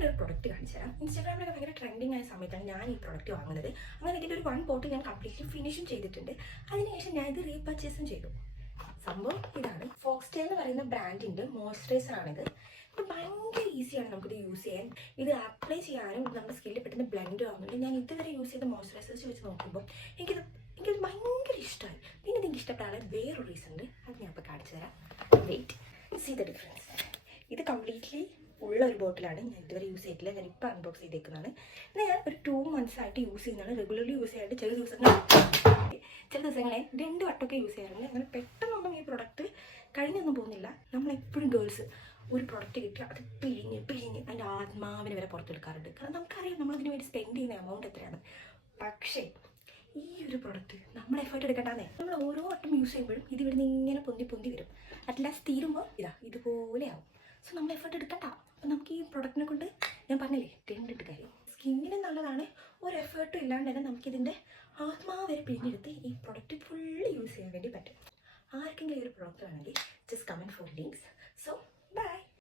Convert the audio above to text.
ഞാനൊരു പ്രൊഡക്റ്റ് കാണിച്ചു തരാം. ഇൻസ്റ്റാഗ്രാമിലൊക്കെ ഭയങ്കര ട്രെൻഡിങ് ആയ സമയത്താണ് ഞാൻ ഈ പ്രൊഡക്റ്റ് വാങ്ങുന്നത്. അങ്ങനെ ഇതിൻ്റെ ഒരു 1 ബോട്ടിൽ ഞാൻ കംപ്ലീറ്റ്ലി ഫിനിഷും ചെയ്തിട്ടുണ്ട്. അതിനുശേഷം ഞാൻ ഇത് റീപർച്ചേസും ചെയ്തു. സംഭവം ഇതാണ്. ഫോക്സ്റ്റൈൽ എന്ന് പറയുന്ന ബ്രാൻഡിൻ്റെ മോയ്സ്ചറൈസർ ആണിത്. ഇത് ഭയങ്കര ഈസിയാണ് നമുക്കിത് യൂസ് ചെയ്യാൻ. ഇത് അപ്ലൈ ചെയ്യാനും നമ്മുടെ സ്കിന്നിൽ പെട്ടെന്ന് ബ്ലെൻഡ് ആവുന്നുണ്ട്. ഞാൻ ഇതുവരെ യൂസ് ചെയ്ത മോയ്സ്ചറൈസേഴ്സ് വെച്ച് നോക്കുമ്പോൾ എനിക്കിത് ഭയങ്കര ഇഷ്ടമായി. പിന്നെ നിങ്ങൾക്ക് ഇഷ്ടപ്പെടാൻ വേറൊരു റീസൺ ഉണ്ട്. അത് ഞാൻ ഇപ്പോൾ കാണിച്ചു തരാം. Wait, see the difference. ഇത് കംപ്ലീറ്റ്ലി ഉള്ള ഒരു ബോട്ടിലാണ്. ഞാൻ ഇതുവരെ യൂസ് ചെയ്തിട്ടില്ല. ഞാൻ ഇപ്പോൾ അൺബോക്സ് ചെയ്തേക്കുന്നതാണ്. ഇത് ഞാൻ ഒരു 2 months ആയിട്ട് യൂസ് ചെയ്യുന്നതാണ്. റെഗുലർലി യൂസ് ചെയ്യാനായിട്ട് ചില ദിവസങ്ങളെ 2 വട്ടമൊക്കെ യൂസ് ചെയ്യാറുണ്ട്. അങ്ങനെ പെട്ടെന്നൊന്നും ഈ പ്രൊഡക്റ്റ് കഴിഞ്ഞൊന്നും പോകുന്നില്ല. നമ്മളെപ്പോഴും ഗേൾസ് ഒരു പ്രൊഡക്റ്റ് കിട്ടിയാൽ അത് പിഴിഞ്ഞ് അതിൻ്റെ ആത്മാവിനെ വരെ പുറത്തെടുക്കാറുണ്ട്. കാരണം നമുക്കറിയാം നമ്മളതിന് വേണ്ടി സ്പെൻഡ് ചെയ്യുന്ന എമൗണ്ട് എത്രയാണ്. പക്ഷേ ഈ ഒരു പ്രൊഡക്റ്റ് നമ്മൾ എഫേർട്ട് എടുക്കേണ്ടതേ. നമ്മൾ ഓരോ വട്ടം യൂസ് ചെയ്യുമ്പോഴും ഇത് ഇവിടുന്ന് ഇങ്ങനെ പൊന്തി വരും. അറ്റ് ലാസ്റ്റ് തീരുമ്പോൾ ഇതുപോലെ ആവും. സോ നമ്മൾ എഫേർട്ട് എടുക്കണ്ട. അപ്പോൾ നമുക്ക് ഈ പ്രൊഡക്റ്റിനെ കൊണ്ട് ഞാൻ പറഞ്ഞില്ലേ 2 കാര്യം. സ്കിന്നിന് നല്ലതാണ്. ഒരു എഫേർട്ടും ഇല്ലാണ്ട് തന്നെ നമുക്കിതിൻ്റെ ആത്മാവ് വരെ പിഴിഞ്ഞെടുത്ത് ഈ പ്രൊഡക്റ്റ് ഫുള്ള് യൂസ് ചെയ്യാൻ വേണ്ടി പറ്റും. ആർക്കെങ്കിലും ഈ ഒരു പ്രൊഡക്റ്റ് വേണമെങ്കിൽ just comment for links. So